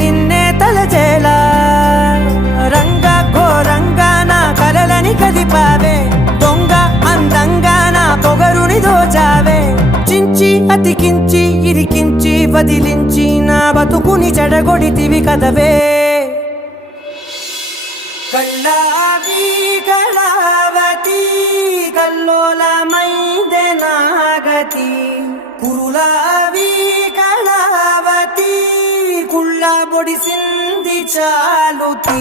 నిన్నే తలచేలా రంగ ఘోరంగా నా కలలని కదిపావే దొంగ అందంగా నా పొగరుని దోచావే చించి అతికించి ఇరికించి వదిలించి నా బతుకుని చెడగొడితివి కదవే కళ్ళావి కళావతి కల్లోలమైందే నాగతి కురులావి కళావతి కుళ్ళ బొడిసింది చాలుతి